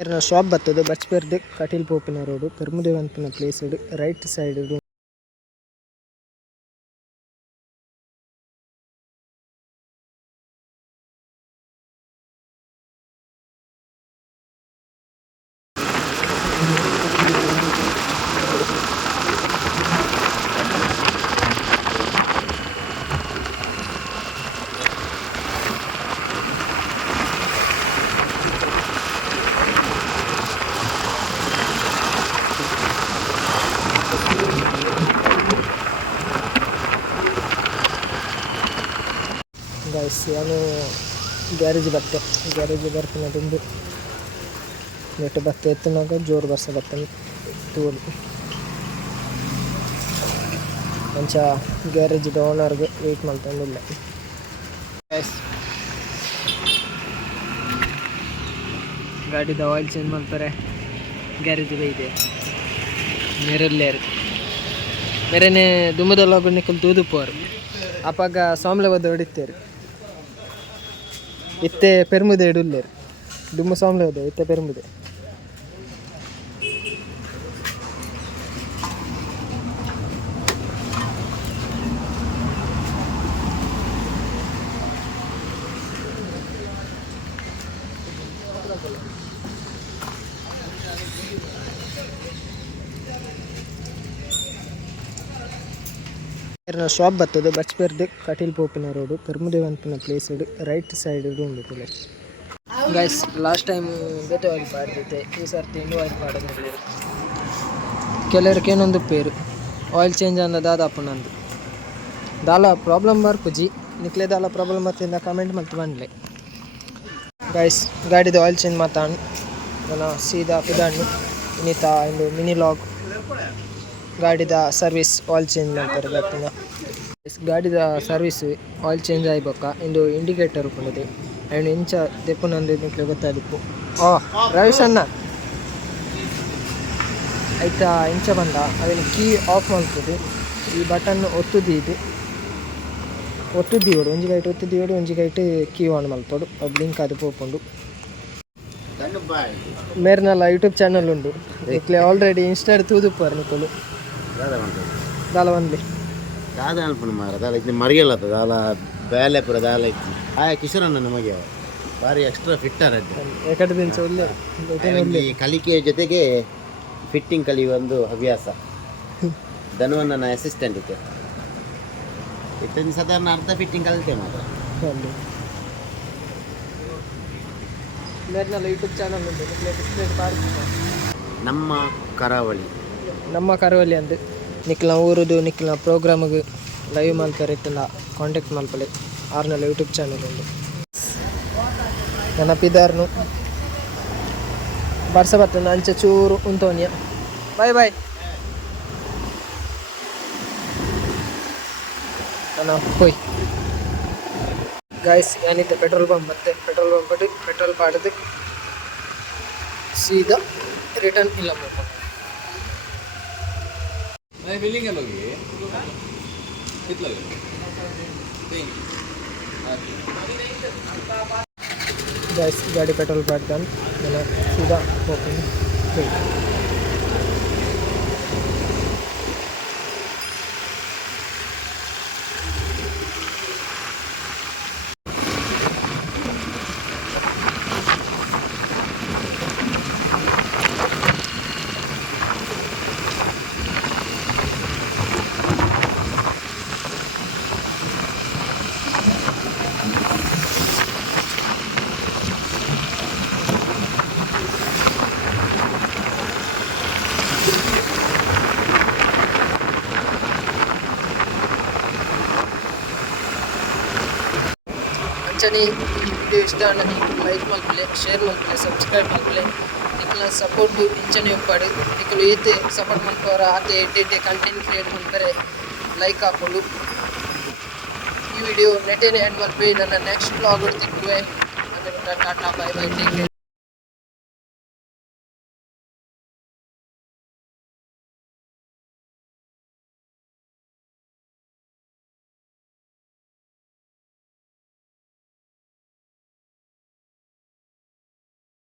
Shop ಬರ್ತದೆ ಬಚ್ಪೇರ್ದು ಕಟೀಲ್ ಪೋಪಿನ ರೋಡು ಪೆರ್ಮುದೇವ್ ಅಂತಿನ ಪ್ಲೇಸ್ ರೈಟ್ ಸೈಡ್ ಗೈಸ್ ನಾನು ಗ್ಯಾರೇಜ್ ಬರ್ತೀನಿ ಅದೊಂದು ನೆಟ್ಟು ಬತ್ತೆ ಎತ್ತಿನಾಗ ಜೋರು ಬರ್ಸ ಬರ್ತಾನೆ ತೋಡಿ ಮಂಚ ಗ್ಯಾರೇಜ್ ಓನರ್ಗೆ ವೆಯ್ಟ್ ಮಾಡ್ತಾನಿಲ್ಲ ಗೈಸ್ ಗಾಡಿದ ಆಯಿಲ್ ಚೇಂಜ್ ಮಾಡ್ತಾರೆ ಗ್ಯಾರೇಜ್ ಇದೆ ಮೇರಲ್ಲೇರು ಮೇರೇನೆ ದುಮ್ಮದಲ್ಲ ಬಣ್ಣಿಕಲ್ ತೂದುಪ್ಪೋರು ಅಪ್ಪಾಗ ಸೋಮ್ಲೆ ಬದ್ದು ಹೊಡಿತೇರು ಇತ್ತೆ ಪೆರ್ಮುದೆ ಇಡುಲ್ಲೇರು ದುಮ್ಮು ಸೋಮ್ಲೆ ಹೋದ ಇತ್ತೆ ಪೆರ್ಮುದೆ ಶಾಪ್ ಬರ್ತದೆ ಬಚ್ಪೇರ್ದು ಕಟೀಲ್ ಪೋಪಿನ ರೋಡು ಪೆರ್ಮುದೇವ್ ಅಂತಿನ ಪ್ಲೇಸ್ ರೈಟ್ ಸೈಡ್ ಉಂಟು ಗೈಸ್ ಲಾಸ್ಟ್ ಟೈಮ್ ಬೇತೆ ಆಯಿಲ್ ಪಾಡ್ದೈತೆ ಈ ಸರ್ತಿ ಇನ್ನೂ ಆಯಿಲ್ ಪಾಡೋದು ಕೆಲವ್ರಿಗೆ ಏನೊಂದು ಪೇರು ಆಯಿಲ್ ಚೇಂಜ್ ಅನ್ನೋದಾದ ಅಪ್ಪನಂದು ದಾಲ ಪ್ರಾಬ್ಲಮ್ ಬರ್ಪುಜಿ ನಿಕ್ಲೆ ದಾಲ ಪ್ರಾಬ್ಲಮ್ ಬರ್ತಿಂದ ಕಮೆಂಟ್ ಮತ್ತು ಬಂದ್ಲೆ ಗೈಸ್ ಗಾಡಿದು ಆಯಿಲ್ ಚೇಂಜ್ ಮಾತಾನು ನಾನು ಸೀದಾ ಪಿದಾಣ್ಣು ಇನ್ನಿತ ಇಂದು ಮಿನಿ ಲಾಗ್ ಗಾಡಿದ ಸರ್ವಿಸ್ ಆಯಿಲ್ ಚೇಂಜ್ ಮಾಡ್ತಾರೆ ಬರ್ತೀನಿ ಗಾಡಿದ ಸರ್ವಿಸ್ ಆಯಿಲ್ ಚೇಂಜ್ ಆಯ್ಬೇಕ ಇಂದು ಇಂಡಿಕೇಟರ್ ಉಪ್ಪುಂಡು ಆ್ಯಂಡ್ ಇಂಚ ತೆಪ್ಪುನಂದು ನಿಕ್ಲೆ ಗೊತ್ತಾದಿಪ್ಪು ರವೀಶ್ ಅಣ್ಣ ಆಯ್ತಾ ಇಂಚ ಬಂದ ಅದನ್ನು ಕೀ ಆಫ್ ಮಾಡ್ತದೆ ಈ ಬಟನ್ ಒತ್ತುದೀದು ಒಂಜಿ ಗೈಟ್ ಒತ್ತುದೀವಡು ಒಂಜಿ ಗೈಟ್ ಕೀ ಆನ್ ಮಲ್ಪಡು ಬ್ಲಿಂಕ್ ಅದು ಪೋಪುಂಡು ಮೇರ್ನಲ್ಲ ಯೂಟ್ಯೂಬ್ ಚಾನಲ್ ಉಂಡು ನಿಕ್ಲೆ ಆಲ್ರೆಡಿ ಇನ್ಸ್ಟಾಡ್ ತೂದುಪ್ಪರು ನಿಕ್ಕಲು ದಾಲ ಒಂದ್ಲಿ ದಾದ ಅನ್ಪಣ ಮಾರ ದಾಲ ಇತ್ತು ಮರಿಯಲ್ಲ ದಾಲ ಬೇಲೆ ಪುರ ದಾಲ ಇತ್ತು ಆಯ ಕಿಶೋರಣ್ಣ ನಮಗೆ ಭಾರಿ ಎಕ್ಸ್ಟ್ರಾ ಫಿಟ್ಟರ್ ಎಕಡೆ ದಿನ ಒಳ್ಳೆ ಕಲಿಕೆಯ ಜೊತೆಗೆ ಫಿಟ್ಟಿಂಗ್ ಕಲಿಯುವ ಒಂದು ಹವ್ಯಾಸ ಧನುವಣ್ಣನ ಅಸಿಸ್ಟೆಂಟ್ ಇತ್ತು ಇತ್ತೊಂದು ಸಾಧಾರಣ ಅರ್ಧ ಫಿಟ್ಟಿಂಗ್ ಕಲಿತೆ ಮಾತ್ರ ಮೇರ್ನಲ್ಲ ಯೂಟ್ಯೂಬ್ ಚಾನಲ್ ಉಂಟು ನಮ್ಮ ಕರಾವಳಿ ಅಂದು ನಿಕ್ಲ ಊರುದು ನಿಕ್ಲ ಪ್ರೋಗ್ರಾಮ್ಗೆ ಲೈವ್ ಮಲ್ಪರೆ ಇತ್ತಲ್ಲ ಕಾಂಟ್ಯಾಕ್ಟ್ ಮಲ್ಪಲೆ ಆರ್ನೆಲ್ಲ ಯೂಟ್ಯೂಬ್ ಚಾನಲ್ ಉಂಟು ನೆನಪಿದಾರ್ನು ಬರ್ಸ ಬರ್ತದೆ ಅಂಚೆ ಚೂರು ಉಂತೋನಿಯ ಬಾಯ್ ಬಾಯ್ ನಾನು ಹೋಯ್ ಗಾಯ್ಸ್ ಏನಿದ್ದೆ ಪೆಟ್ರೋಲ್ ಪಂಪ್ ಮತ್ತೆ ಪೆಟ್ರೋಲ್ ಪಂಪ್ ಬಿಟ್ಟು ಪೆಟ್ರೋಲ್ ಪಾಡದು ಸೀದಾ ರಿಟರ್ನ್ ಇಲ್ಲ ಮಾಡ್ಕೊಂಡು गैस गाड़ी पेट्रोल पाडतान मैं सीधा होती ಅಂಚನೆ ಈ ವಿಡಿಯೋ ಇಷ್ಟ ಆದ ನೀವು ಲೈಕ್ ಮಲ್ಪಲೆ ಶೇರ್ ಮಲ್ಪಲೆ ಸಬ್ಸ್ಕ್ರೈಬ್ ಮಲ್ಪಲೆ ನಿಖಲ ಸಪೋರ್ಟ್ ಇಂಚನೆ ಉಪ್ಪಾಡು ನಿಖಲು ಏತೆ ಸಪೋರ್ಟ್ ಮಲ್ಪವರ ಆತೆ ಎಡ್ಡೆ ಕಂಟೆಂಟ್ ಕ್ರಿಯೇಟ್ ಮಾಡ್ತಾರೆ ಲೈಕ್ ಹಾಕೊಂಡು ಈ ವಿಡಿಯೋ ನೆಟ್ಟೇನೆ ಎಂಡ್ ಮಲ್ಪೆ ನನ್ನ ನೆಕ್ಸ್ಟ್ ಬ್ಲಾಗ್ ತಿಕ್ಕುವೆ ಅಂದರೆ tata bye bye take care.